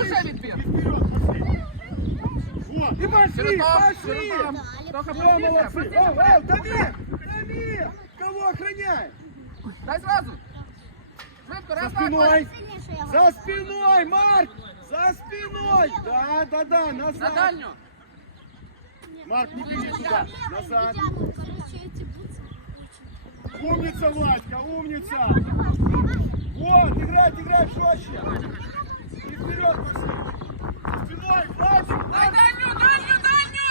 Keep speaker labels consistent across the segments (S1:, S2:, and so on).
S1: Уже відбір.
S2: Вот, и пошли,
S1: Сиротов,
S2: пошли!
S1: Сиротов. Трохи
S2: Все,
S1: простіше,
S2: молодцы!
S1: простіше.
S2: О, о, Дамир! Дамир! Кого охраняет?
S1: Дай зразу. Швидко,
S2: За
S1: раз, так.
S2: спиной!
S3: Сильніше його.
S2: За спиной, Марк! За спиной! Да, да, да,
S1: На
S2: назад!
S1: дальню.
S2: Марк, не беги сюда! Назад!
S3: Тягну, короче, эти бутсы.
S2: Умница, Владька, умница! Вот, играть, играть жестче! И вперед пошли! За спиной, Владик!
S1: Дай дальню, дальню, дальню.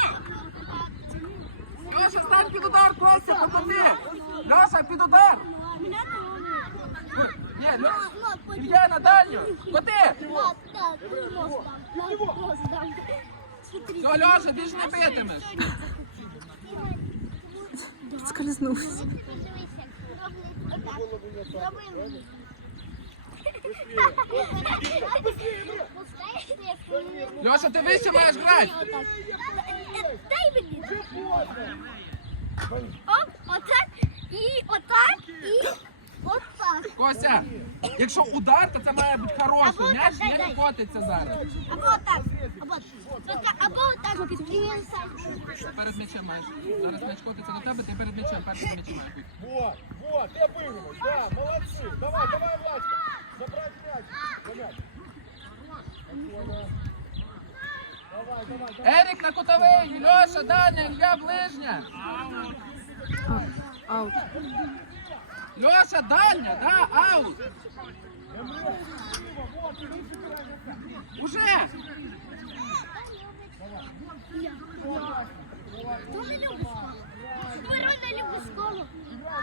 S1: Льоша, стань під удар, Костя, покоти. Льоша, під удар.
S3: Меня трогают.
S1: Ні, Льоша. Ілья на дальню. Коти.
S3: Да, да, ты нос дам. На нос
S1: Льоша, ти вище маєш грати.
S3: Дай мені. Оп, отак, і отак, і отак.
S1: Костя, якщо удар, то це має бути хороший. М'яч не котиться зараз.
S3: Або отак, або або отак. І він сам.
S1: Перед м'ячем маєш. Зараз м'яч котиться до тебе, ти перед м'ячем, перший за м'ячем маєш бути.
S2: Вот, вот, ты обыгрывай, да, молодцы. Давай, давай, Владька. Забрать мяч. За мяч. Давай, давай, давай.
S1: Ерік на кутовий, Льоша, Даня, Ілья ближня.
S4: Аут.
S1: Льоша, дальня, да, аут. Уже.
S3: Хто не любить школу? Мирон не любить школу.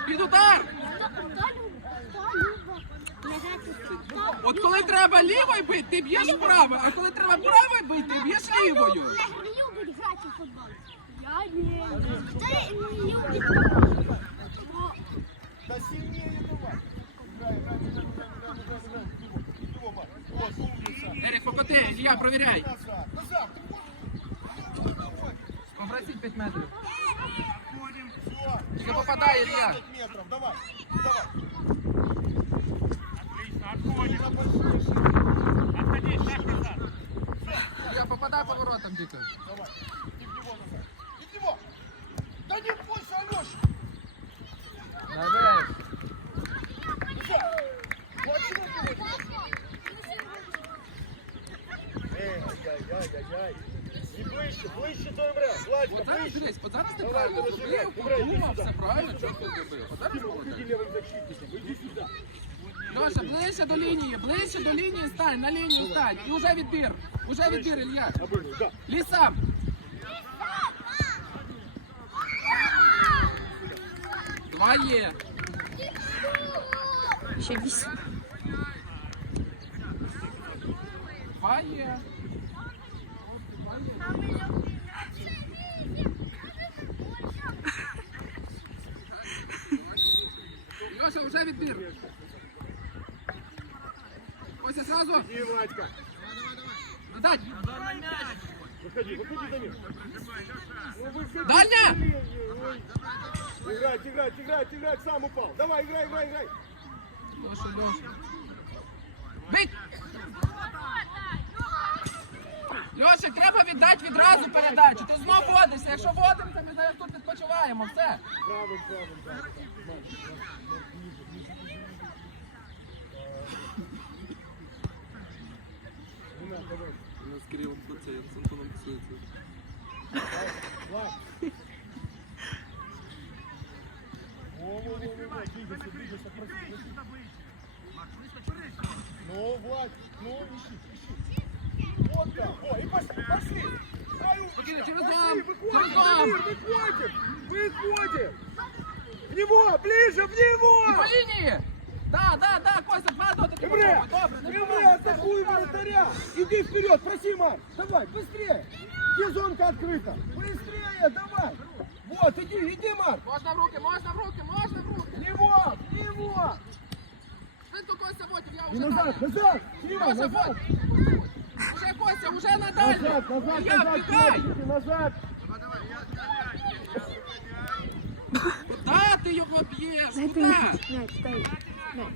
S1: Під удар.
S3: Хто, хто любить? Хто любить лягати в куток?
S1: От коли треба лівою бити, ти б'єш правою, а коли треба правою бити, ти б'єш лівою.
S3: Хто любить грати в футбол? Я ні. Хто не любить?
S2: Да сильнее давай. Играй, играй, играй, играй, играй, играй, играй. Его, Марк. Вот, умница.
S1: Ерік, покоти, Ілья, провіряй.
S2: Назад, назад. Ты можешь?
S1: Попросіть 5 метрів.
S2: Ходим, все.
S1: Не попадай, Илья.
S2: 5 метров, давай, давай. Отлично, отходим. Отходи, шаг назад.
S1: Ілья, попадай по воротам тільки.
S2: Давай,
S1: правильно
S2: розжигай.
S1: зробив,
S2: Іграй, іди
S1: подумав,
S2: сюди.
S1: все правильно,
S2: Іди
S1: чітко
S2: сюди.
S1: зробив. От зараз
S2: Иди,
S1: молодець.
S2: иди левым защитником, иди сюда.
S1: Льоша, ближче до лінії, ближче до лінії стань, на лінію стань. І вже відбір. Уже відбір, Ілья.
S2: Обыгрывай, да.
S1: Лізь сам. Два є.
S4: Ще вісім.
S1: зразу.
S2: Иди, Владька.
S1: Назад.
S2: Выходи, выходи, Дамир. Ну, выходи.
S1: Дальня.
S2: Ой. Играть, играть, играть, играть, сам упал. Давай, играй, играй, играй.
S1: Льоша, Льоша. Бить! Льоша, треба віддати відразу передачу. Ти знов водишся. Якщо водимося, ми зараз тут відпочиваємо. Все.
S2: Правым, правым, да. Вот, иди, иди, Марк!
S1: Можна в руки, можна в руки, можна в руки.
S2: В него, в него!
S1: Швидко, Костя, вот, я
S2: И
S1: вже
S2: назад,
S1: далі.
S2: назад! Слева,
S1: Костя,
S2: назад!
S1: вот. Уже, Костя, уже надалі.
S2: Назад, назад,
S1: Я,
S2: назад,
S1: бігай.
S2: смотрите, назад!
S1: Куда ти його б'єш?
S4: Дайте
S1: Куда?
S4: м'яч, м'яч, дай. М'яч.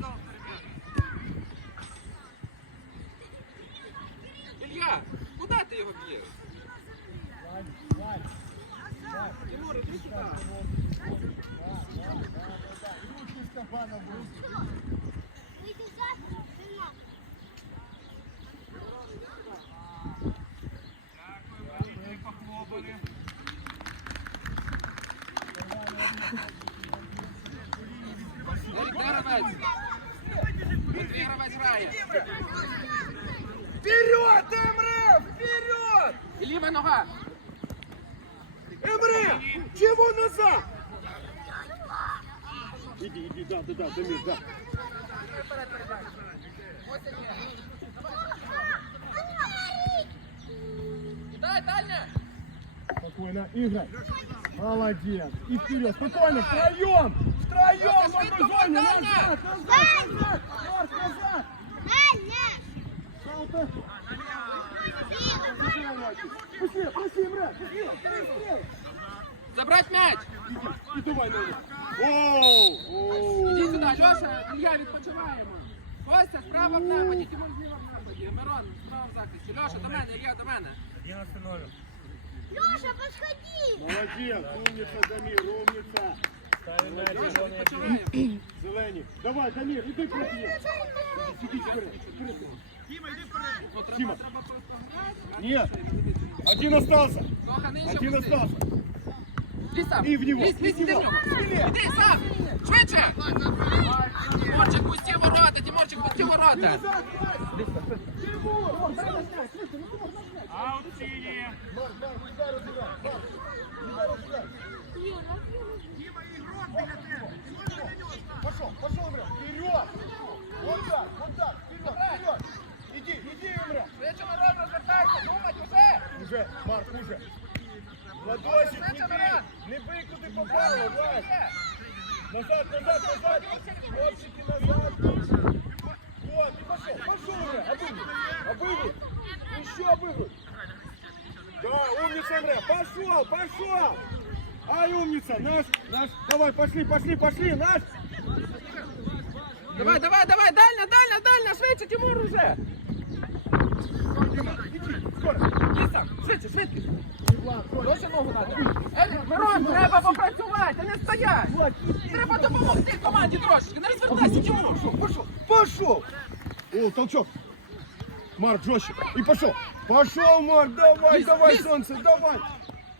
S2: Thank you. Иди, иди, да, да, да, Дамир, да.
S1: Дай, дальня.
S2: Спокойно, играй. Молодец. И вперед, спокойно, втроем! Втроем! Назад, назад, назад!
S1: Костя, справа в нападі, Тимур зліва в нападі. Мирон, справа в захисті. Льоша, до мене, Ілья, до мене.
S3: Леша, подходи!
S2: Молодец, умница, Дамир, умница.
S1: Льоша, відпочиваємо.
S2: Зелені. Давай, Дамир, іди проти нього. Іди вперед, вперед.
S1: Ну, треба,
S2: Тіма.
S1: треба просто грати.
S2: Ні. Один остался.
S1: Нога нижче
S2: Один
S1: пусти.
S2: остался.
S1: Лізь сам.
S2: І в нього,
S1: Лізь,
S2: і
S1: лізь,
S2: в
S1: іди в
S2: нього.
S1: нього. Іди сам. Швидше. Тимурчик, пусти ворота, Тимурчик, пусти ворота.
S2: Марк, Марк, удар, удар. Марк, удар, удар. Пошел, пошел, Эмре. Вперед. Вот так, вот так. Вперед, вперед. Иди, иди, Эмре.
S1: Швидше, Мирон, розвертайся, думать уже.
S2: Уже, Марк, уже. Ладосик, не бей. Не бей, куди попало, Вась. Назад, назад, назад. Хлопчики, назад. Вот, и пошел, пошел уже. Обыгрывай, обыгрывай. Еще обыгрывай. Да, умница, Эмре. Пошел, пошел. Ай, умница, наш, наш. Давай, пошли, пошли, пошли, наш.
S1: Давай, давай, давай, дальня, дальня, дальня, швидше, Тимур уже.
S2: Иди, скоро.
S1: Лізь сам, швидше, швидше. Досі ногу надо. Мирон, треба попрацювати, не стоять. Треба допомогти команді трошечки, не розвертайся, Тимур.
S2: Пошел, пошел. О, толчок. Марк, жестче. И пошел. Пошел, Марк, давай,
S1: Лиз,
S2: давай,
S1: Лиз.
S2: солнце, давай.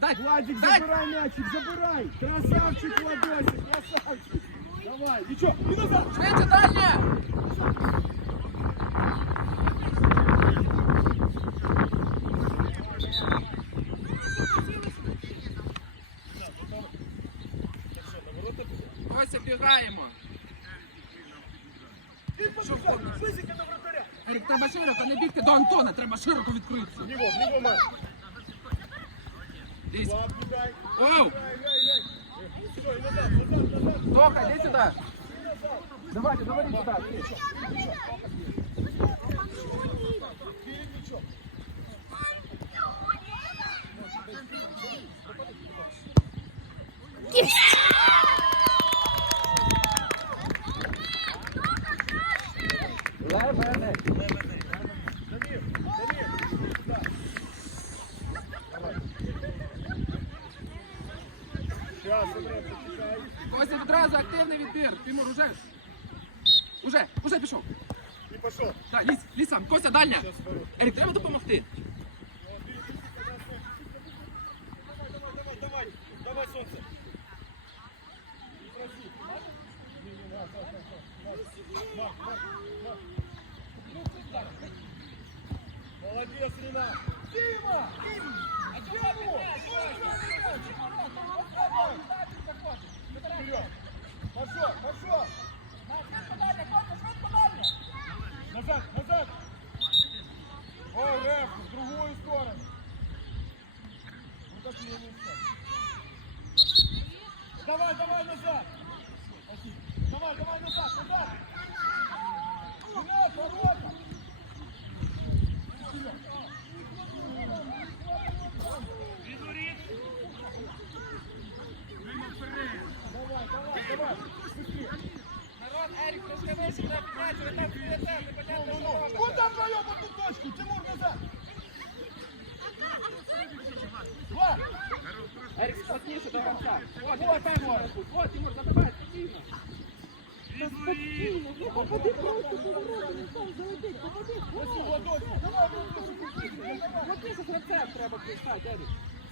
S1: Дай,
S2: Владик,
S1: дай.
S2: забирай мячик, забирай. Красавчик, Владосик, красавчик. Давай, ничего, и назад.
S1: Швидше, дальня.
S2: Граємо.
S1: Близько треба широко, не бігти до Антона, треба широко відкритися.
S2: Ніво, ніво, Марк. Десь.
S1: Оу! Тоха, йди сюди. Давайте, давайте сюди.
S2: Ворот.
S1: Ерік, треба допомогти.
S2: Давай, давай, давай. Давай, солнце. Марк, Марк, Марк. Молодец, Ренат. Дима! А Дима! Вперед!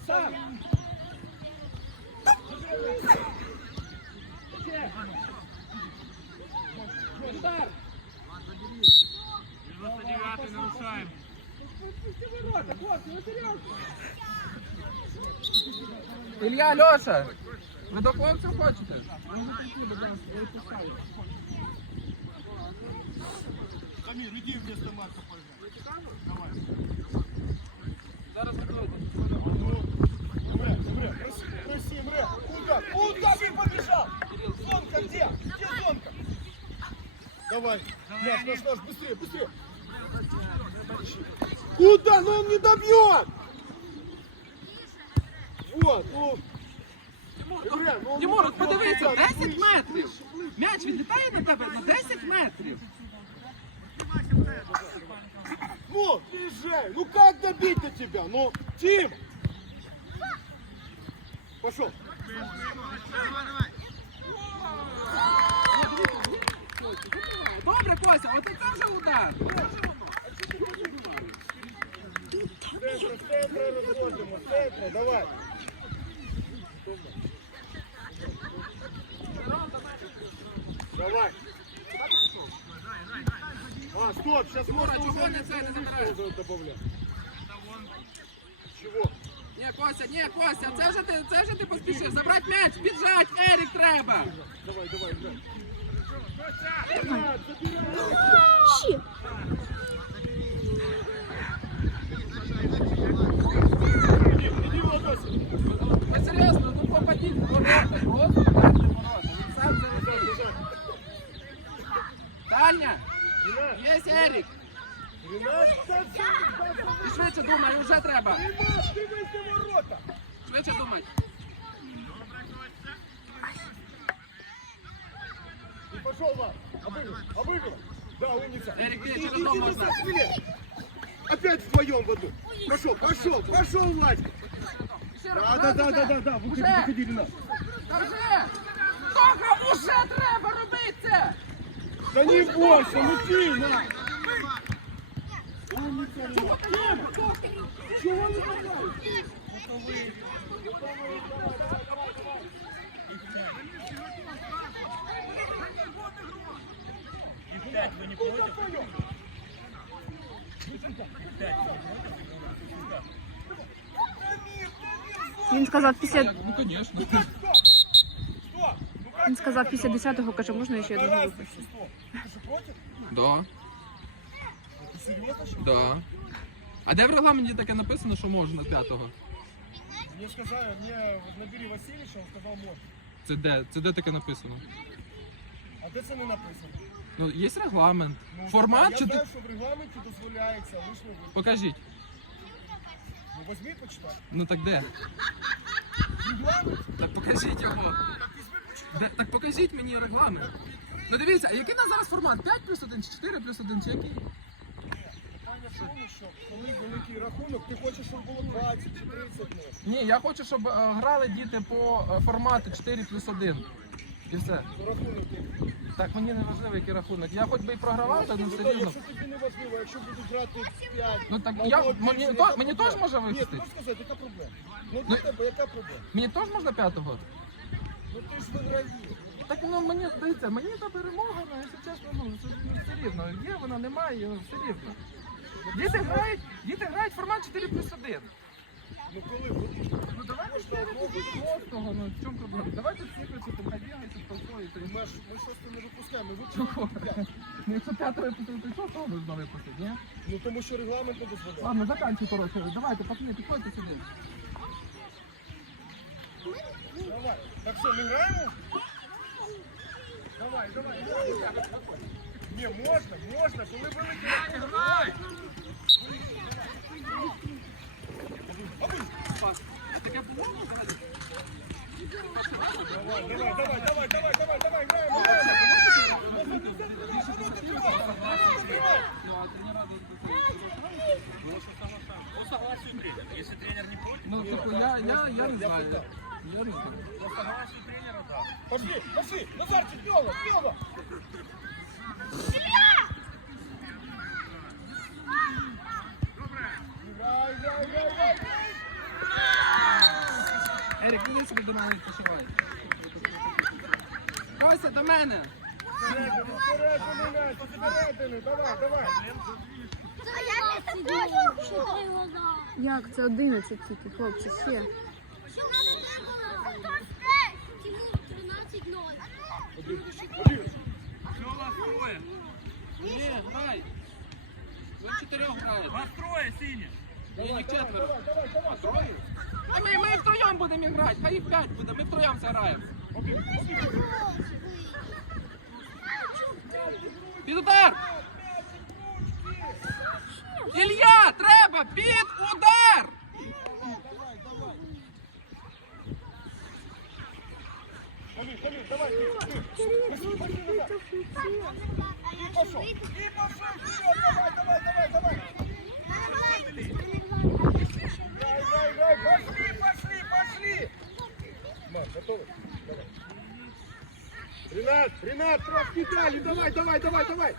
S1: Сам. Ще. Удар.
S5: 99 нарушаем.
S1: ворота, хлопці, ну серйозно. Ілля, Льоша, ви до хлопців хочете?
S2: Самир, иди вместо Марка, пожалуйста.
S1: Зараз виходить.
S2: Мре, Мре, проси, проси, Мре. Куда? Куда ты побежал? Зонка где? Где зонка? Давай, наш, наш, наш, быстрее, быстрее. Куда? Ну он не добьет! Вот, ну. Мре, ну он
S1: Тимур,
S2: не
S1: от
S2: добьет.
S1: подивися,
S2: Вот
S1: 10
S2: так, выше,
S1: метрів.
S2: выше, выше.
S1: М'яч відлітає на тебе на 10 метрів.
S2: Ну, езжай, ну как добить до тебя? Ну, Тим! Пошел.
S1: Добре, Кося, от це вже удар.
S2: Центра, центра разводим, центра, давай. Давай. А, стоп, сейчас можно
S1: чего
S2: уже
S1: не це не забираєш?
S2: добавлять. Чего?
S1: Ні, Кося, ні, Кося, це вже ти, це вже ти поспішив. Забрати м'яч, піджать, Ерік треба.
S2: Давай, давай, давай. Давай, забирай.
S4: Ще.
S2: Иди, иди, Владосик.
S1: Ви серйозно, ну попадіть в ворота, просто вдарте в ворота. Він сам це робить. Таня,
S2: Ренат,
S1: є Ерік.
S2: Ренат, да, да, да,
S1: І швидше думай, вже треба.
S2: Ренат, ты выйди в ворота.
S1: Швидше думай.
S2: И пошел, Влад. Обыграл, обыграл. Да, умница.
S1: Эрик, ты
S2: Иди,
S1: через
S2: иди,
S1: дом
S2: иди,
S1: можно.
S2: назад, Опять вдвоем в одну. Пошел, пошел, пошел, Владик.
S1: Ще
S2: Да,
S1: раз,
S2: да,
S1: раз
S2: да,
S1: уже.
S2: да, да, да, выходи,
S1: Уже.
S2: выходи, Ренат.
S1: Та вже! Тоха, уже треба робити це!
S2: Да не бойся, ну ты, на. Чего не хватает?
S5: И в 5 вы не против?
S4: Він сказав після,
S1: Ну, звісно.
S2: Стоп! Ну как
S4: він сказав після 10-го, каже, можна ще одного
S2: Тарас,
S4: випустити.
S2: ты что? Ты же против?
S1: Да,
S2: Ты серьезно что?
S1: да. А де в регламенті таке написано, що можна п'ятого?
S2: Мне сказали, мне вот набери Васильевича, он сказал можно.
S1: Це де? Це де таке написано?
S2: А де це не написано?
S1: Ну, є регламент.
S2: Ну,
S1: Формат
S2: я
S1: чи ти.
S2: знаю, що в регламенті дозволяється лишнє ви-
S1: Покажіть.
S2: Ну, возьми, почитай.
S1: Ну так де?
S2: Регламент?
S1: Так покажіть його.
S2: Так візьми, почитай.
S1: де- так покажіть мені регламент. Ну дивіться, а який у нас зараз формат? 5 плюс 1 чи 4 плюс 1 чи який?
S2: Питання в тому, що коли великий рахунок, ти хочеш, щоб було 20 чи 30 може.
S1: Ні, я хочу, щоб е, грали діти по е, формату 4 плюс 1. І все.
S2: То рахунок який.
S1: Так мені не важливо, який рахунок. Я хоч би і програвав, то
S2: Ну,
S1: все рівно.
S2: Якщо тобі не важливо, якщо будуть грати 5,
S1: Ну, так я- мені то- мені теж можна
S2: Ні,
S1: випустити?
S2: можеш сказати, яка проблема? Ну
S1: Ну,
S2: для тебе яка проблема?
S1: Мені теж можна п'ятого?
S2: Ну ти ж виграєш.
S1: Так ну мені здається, мені та перемога, ну, якщо чесно, ну це ну, все рівно. Є вона, немає, ну, все рівно. Діти грають, діти грають формат 4 плюс 1.
S2: Ну коли будеш?
S1: Ну давайте 4 плюс 1, ну в чому проблема? Давайте сипляться, там побігайте, спокоїться.
S2: Ми ж ми шосте не випускаємо, ми
S1: Чого?
S2: випускаємо.
S1: Ну якщо п'ятого випустили, то шостого можна випустити, ні?
S2: Ну тому що регламент не дозволяє.
S1: Ладно, заканчуй, коротше. Давайте, пацани, підходьте сюди.
S2: Давай. Так що, ми граємо? Давай, давай. Ні, можна, можна, коли великий рахунок.
S1: А таке було? Давайте.
S2: Давай, давай, давай, давай, давай, давай, давай, граємо, граємо.
S1: Ну, а тренера
S5: Ну, согласен тренер. Если тренер не против,
S1: Ну, типу, я, я, я не знаю.
S2: Пошли, пошли! Назарчик, Лёва, Лёва!
S1: Ерик, не собі до мене відпочивай. Кося, до мене!
S2: Посередину, давай, давай!
S4: Як це 11 тільки, хлопці, ще.
S1: Ні, грай. Ви в чотирьох граєте.
S5: Вас троє, сині.
S1: Ні, їх четверо. А троє? А ми, ми втроєм будемо грати, хай їх п'ять буде, ми втроєм це граємо. Під удар! Ілля, треба! Під удар!
S2: Камиль, Камиль, давай! Пошли, пошли назад! И пошел! И пошел вперед! Давай, давай, давай, давай! Грай, грай, грай! Пошли, пошли, пошли! Мам, готовы? Давай. Ренат, Ренат, трошки дали! Давай, давай, давай, давай!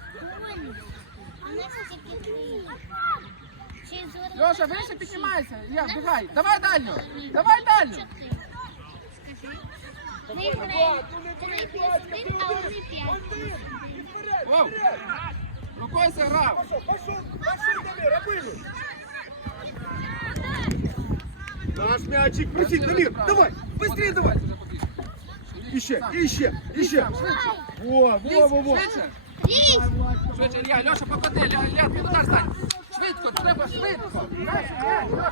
S1: Леша, вище піднімайся. Я, бігай. Давай дальню. Давай дальню.
S3: Ми граємо три плюс один, а вони п'ять.
S2: Один! И вперед,
S1: Воу.
S2: вперед!
S1: Рукою зіграв.
S2: Пошел, пошел, пошел, Дамир, рабыну! Наш мячик, просить, Дамир, давай, быстрее давай! Еще, еще, еще! Во, во, во, во!
S1: Швидше.
S3: Лізь!
S1: Швидше, Ілля, Льоша, покоти, Ля, Ля, під удар стань. Швидко, треба швидко. Дальше, Ля, Льоша,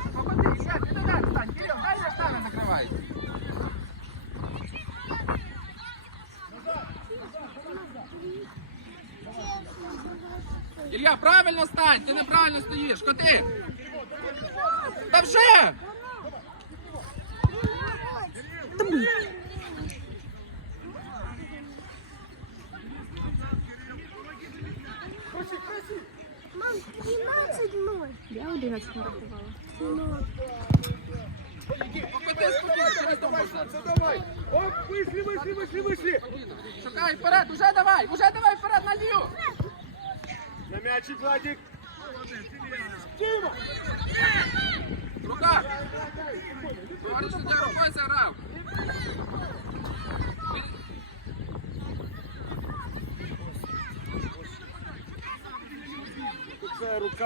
S1: Ілля, правильно стань, ти неправильно стоїш, коти. Та вже!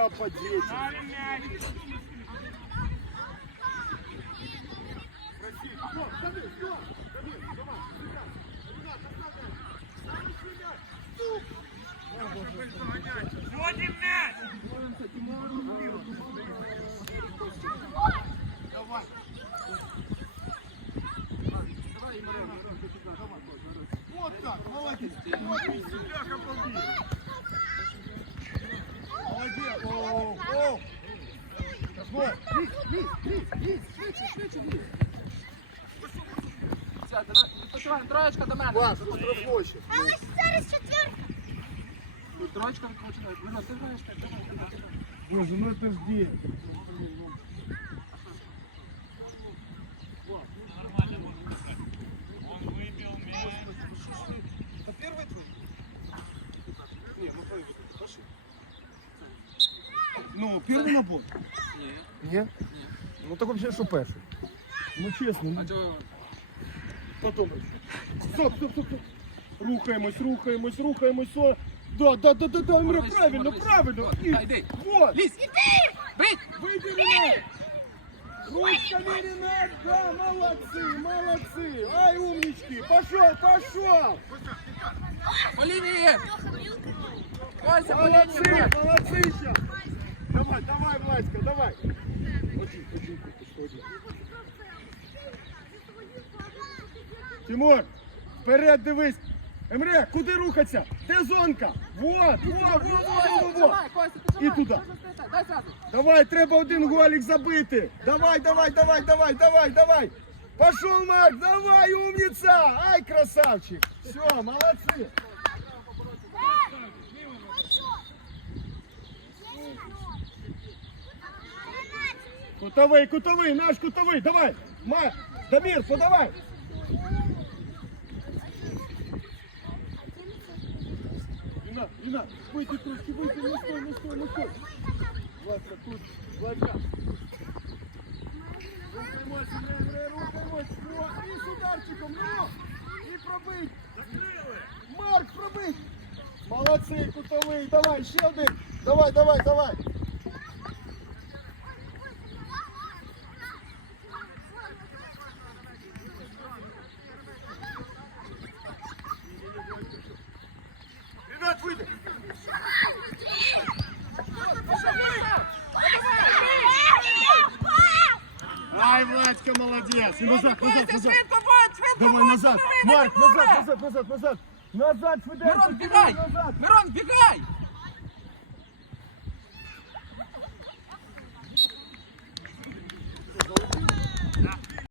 S2: Какая
S1: відпочиваємо. Троєчка до мене.
S2: Влад, тут розмочи.
S3: А ось зараз четвірка.
S1: Тут Троєчка відпочинає. Миро, ти знаєш, так, давай, давай, давай.
S2: Боже, ну это жди. Это первый твой? Не, ну твой выиграл. Пошли. Ну, первый набор?
S1: Ні.
S2: Нет? Ну так вообще что перший? Ну честно,
S1: А
S2: ну
S1: чого?
S2: потом. Стоп, стоп, стоп, стоп. Рухаємось, рухаємось, рухаємось. О, Да, да, да, да, да, Миро,
S1: Ближче,
S2: правильно,
S1: ближче.
S2: правильно.
S1: Вот,
S2: И-
S1: да, йди.
S2: Вот.
S1: Лізь. Бить.
S2: Выйди, Ренат! Ручками, Ренат! Да, молодцы, молодцы! Ай, умнички! Пошел, пошел!
S1: По лінії. Кося, по лінії.
S2: Молодцы,
S1: брат.
S2: молодцы сейчас! Давай, давай, Владька, давай! Один, один, что один? Тимур, вперед дивись! Емре, куди рухатися? Де зонка? Вот, вот, вот, вот, вот, вот.
S1: Давай, Костя, піджимай.
S2: І туди.
S1: Можна стояти. Дай зразу.
S2: Давай, треба один голик забити. Давай, давай, давай, давай, давай, давай. Пошел, Марк, давай, умница. Ай, красавчик. Все, молодцы. Кутовий, кутовий, наш кутовий, давай. Марк, Дамір, подавай! Іна, Іна, вийди трошки, вийди, не стой, не стой, не стой. Владка, тут, Владка. Рухаємось, грай, грай, рухаємось. Ну, і з ударчиком, ну! І пробий. Марк, пробий. Молодці, кутовий, давай, ще один. Давай, давай, давай. И назад, назад, назад.
S1: Швидко, Вань, швидко,
S2: Давай
S1: Вань,
S2: назад. Марк, назад, назад, назад, назад. Назад, швиденько,
S1: Мирон, бігай!
S2: назад.
S1: Мирон, бігай!